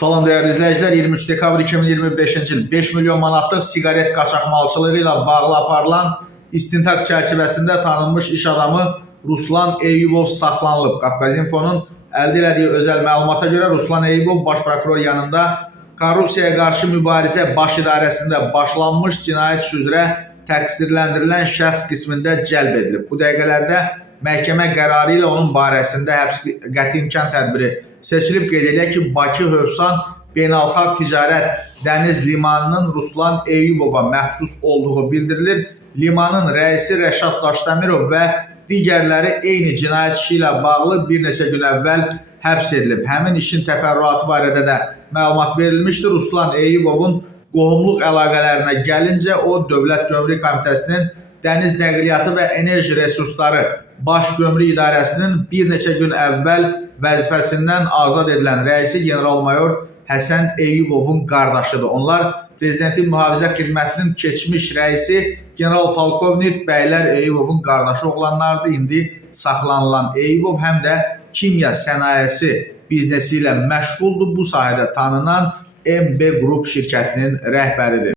Salam değerli izləyicilər, 23 dekabr 2025-ci il 5 milyon manatlıq siqaret qaçaqmalçılığı ilə bağlı aparılan istintaq çərçivəsində tanınmış iş adamı Ruslan Eyyubov saxlanılıb. Qafqazinfonun əldə elədiyi özəl məlumata görə Ruslan Eyyubov baş prokuror yanında korrupsiyaya qarşı mübarizə baş idarəsində başlanmış cinayət işi üzrə təqsirləndirilən şəxs qismində cəlb edilib. Bu dəqiqələrdə məhkəmə qərarı ilə onun barəsində həbs qəti imkan tədbiri seçilib. Qeyd edək ki, Bakı-Hövsan Beynəlxalq Ticarət Dəniz Limanının Ruslan Eyyubova məxsus olduğu bildirilir. Limanın rəisi Rəşad Daşdəmirov və digərləri eyni cinayət işi ilə bağlı bir neçə gün əvvəl həbs edilib. Həmin işin təfərrüatı barədə də məlumat verilmişdir. Ruslan Eyyubovun qohumluq əlaqələrinə gəlincə, o Dövlət Gömrük Komitəsinin Dəniz Nəqliyyatı və Enerji Resursları Baş Gömrük İdarəsinin bir neçə gün əvvəl vəzifəsindən azad edilən rəisi general-mayor Həsən Eyyubovun qardaşıdır. Onlar Prezidentin Mühafizə Xidmətinin keçmiş rəisi general-polkovnik Bəylər Eyyubovun qardaşı oğlanlardır. İndi saxlanılan Eyyubov həm də kimya sənayesi biznesi ilə məşğuldur. Bu sahədə tanınan MB Group şirkətinin rəhbəridir.